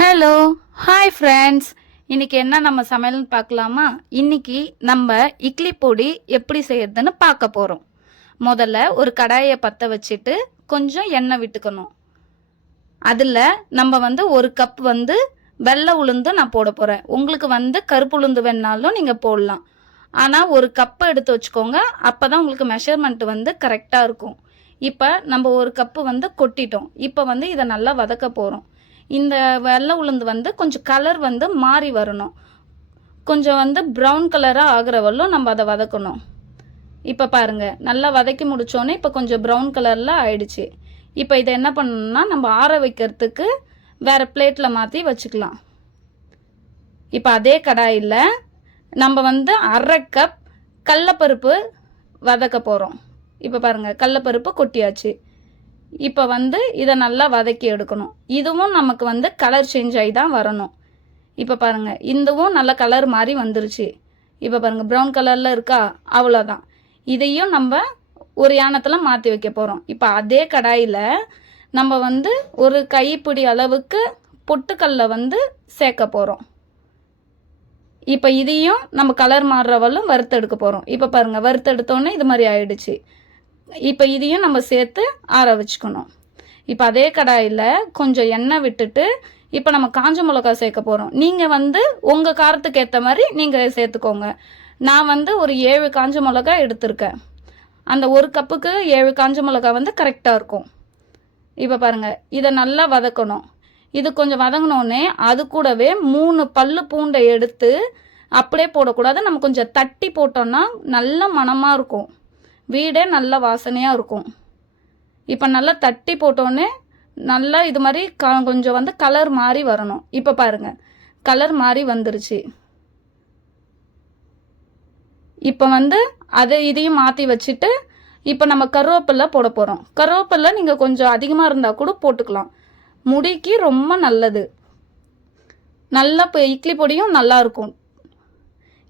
Hello hi friends, இன்றைக்கி என்ன நம்ம சமையல்னு பார்க்கலாமா? இன்றைக்கி நம்ம இட்லி பொடி எப்படி செய்யறதுன்னு பார்க்க போகிறோம். முதல்ல ஒரு கடாயை பற்ற வச்சுட்டு கொஞ்சம் எண்ணெய் விட்டுக்கணும். அதில் நம்ம ஒரு கப் வெள்ளை உளுந்து நான் போட போகிறேன். உங்களுக்கு கருப்பு உளுந்து வேணாலும் நீங்கள் போடலாம். ஆனால் ஒரு கப்பை எடுத்து வச்சுக்கோங்க, அப்போ தான் உங்களுக்கு மெஷர்மெண்ட் கரெக்டாக இருக்கும். இப்போ நம்ம ஒரு கப்பு கொட்டிட்டோம். இப்போ இதை நல்லா வதக்க போகிறோம். இந்த வெள்ளை உளுந்து கொஞ்சம் கலர் மாறி வரணும். கொஞ்சம் ப்ரௌன் கலராக ஆகிறவரையும் நம்ம அதை வதக்கணும். இப்போ பாருங்கள், நல்லா வதக்கி முடித்தோன்னே இப்போ கொஞ்சம் ப்ரௌன் கலரில் ஆயிடுச்சு. இப்போ இதை என்ன பண்ணணும்னா நம்ம ஆற வைக்கிறதுக்கு வேறு பிளேட்டில் மாற்றி வச்சுக்கலாம். இப்போ அதே கடாயில் நம்ம அரை கப் கடலப்பருப்பு வதக்க போகிறோம். இப்போ பாருங்கள், கடலப்பருப்பு கொட்டியாச்சு. இப்போ இதை நல்லா வதக்கி எடுக்கணும். இதுவும் நமக்கு கலர் சேஞ்ச் ஆகி தான் வரணும். இப்போ பாருங்கள், இதுவும் நல்ல கலர் மாதிரி வந்துருச்சு. இப்போ பாருங்கள், ப்ரௌன் கலரில் இருக்கா, அவ்வளோதான். இதையும் நம்ம ஒரு யானத்தில் மாற்றி வைக்க போகிறோம். இப்போ அதே கடாயில் நம்ம ஒரு கைப்பிடி அளவுக்கு பொட்டுக்கல்லை சேர்க்க போகிறோம். இப்போ இதையும் நம்ம கலர் மாறுறவளும் வறுத்தெடுக்க போகிறோம். இப்போ பாருங்கள், வறுத்தெடுத்தோன்னே இது மாதிரி ஆயிடுச்சு. இப்போ இதையும் நம்ம சேர்த்து ஆற வச்சுக்கணும். இப்போ அதே கடாயில் கொஞ்சம் எண்ணெய் விட்டுட்டு இப்போ நம்ம காஞ்ச மிளகா சேர்க்க போகிறோம். நீங்கள் உங்கள் காரத்துக்கு ஏற்ற மாதிரி நீங்கள் சேர்த்துக்கோங்க. நான் ஒரு 7 காஞ்ச மிளகா எடுத்திருக்கேன். அந்த ஒரு கப்புக்கு 7 காஞ்ச மிளகா கரெக்டாக இருக்கும். இப்போ பாருங்கள், இதை நல்லா வதக்கணும். இது கொஞ்சம் வதங்கினோடனே அது கூடவே 3 பல்லு பூண்டை எடுத்து அப்படியே போடக்கூடாது, நம்ம கொஞ்சம் தட்டி போட்டோம்னா நல்ல மணமாக இருக்கும், வீடே நல்ல வாசனையாக இருக்கும். இப்போ நல்லா தட்டி போட்டோன்னே நல்லா இது மாதிரி கொஞ்சம் கலர் மாறி வரணும். இப்போ பாருங்கள், கலர் மாறி வந்துருச்சு. இப்போ அதை இதையும் மாற்றி வச்சுட்டு இப்போ நம்ம கருவேப்பிலை போட போகிறோம். கருவேப்பிலை நீங்கள் கொஞ்சம் அதிகமாக இருந்தால் கூட போட்டுக்கலாம், முடிக்கு ரொம்ப நல்லது. நல்லா இப்போ இட்லி பொடியும் நல்லாயிருக்கும்.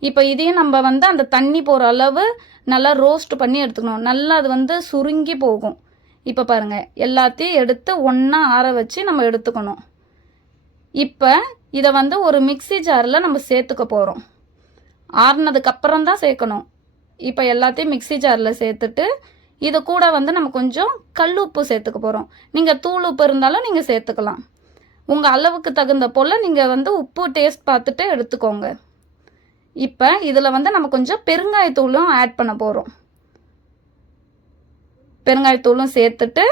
இப்போ இதையும் நம்ம அந்த தண்ணி போகிற அளவு நல்லா ரோஸ்ட் பண்ணி எடுத்துக்கணும். நல்லா அது சுருங்கி போகும். இப்போ பாருங்கள், எல்லாத்தையும் எடுத்து ஒன்றா ஆற வச்சு நம்ம எடுத்துக்கணும். இப்போ இதை ஒரு மிக்சி ஜாரில் நம்ம சேர்த்துக்க போகிறோம். ஆறுனதுக்கப்புறம் தான் சேர்க்கணும். இப்போ எல்லாத்தையும் மிக்சி ஜாரில் சேர்த்துட்டு இது கூட நம்ம கொஞ்சம் கல் உப்பு சேர்த்துக்க போகிறோம். நீங்கள் தூள் உப்பு இருந்தாலும் நீங்கள் சேர்த்துக்கலாம். உங்கள் அளவுக்கு தகுந்த போல் நீங்கள் உப்பு டேஸ்ட் பார்த்துட்டு எடுத்துக்கோங்க. இப்போ இதில் நம்ம கொஞ்சம் பெருங்காயத்தூளும் ஆட் பண்ண போகிறோம். பெருங்காயத்தூளும் சேர்த்துட்டு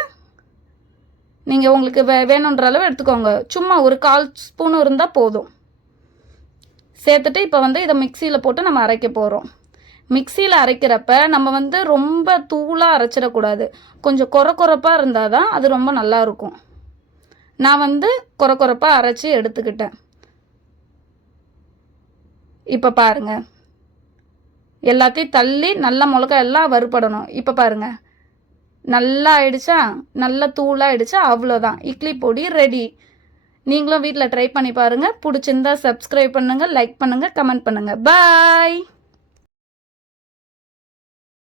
நீங்கள் உங்களுக்கு வேணுன்ற அளவு எடுத்துக்கோங்க. சும்மா ஒரு 1/4 ஸ்பூன் இருந்தால் போதும். சேர்த்துட்டு இப்போ இதை மிக்சியில் போட்டு நம்ம அரைக்க போகிறோம். மிக்சியில் அரைக்கிறப்ப நம்ம ரொம்ப தூளாக அரைச்சிடக்கூடாது, கொஞ்சம் கொரப்பாக இருந்தால் தான் அது ரொம்ப நல்லாயிருக்கும். நான் கொரப்பாக அரைச்சி எடுத்துக்கிட்டேன். இப்போ பாருங்கள், எல்லாத்தையும் தள்ளி நல்லா மிளகா எல்லாம் வறுபடணும். இப்போ பாருங்கள், நல்லா ஆயிடுச்சா, நல்லா தூளாகிடுச்சா, அவ்வளோதான், இட்லி பொடி ரெடி. நீங்களும் வீட்டில் ட்ரை பண்ணி பாருங்கள். பிடிச்சிருந்தா சப்ஸ்கிரைப் பண்ணுங்கள், லைக் பண்ணுங்கள், கமெண்ட் பண்ணுங்கள். பாய்.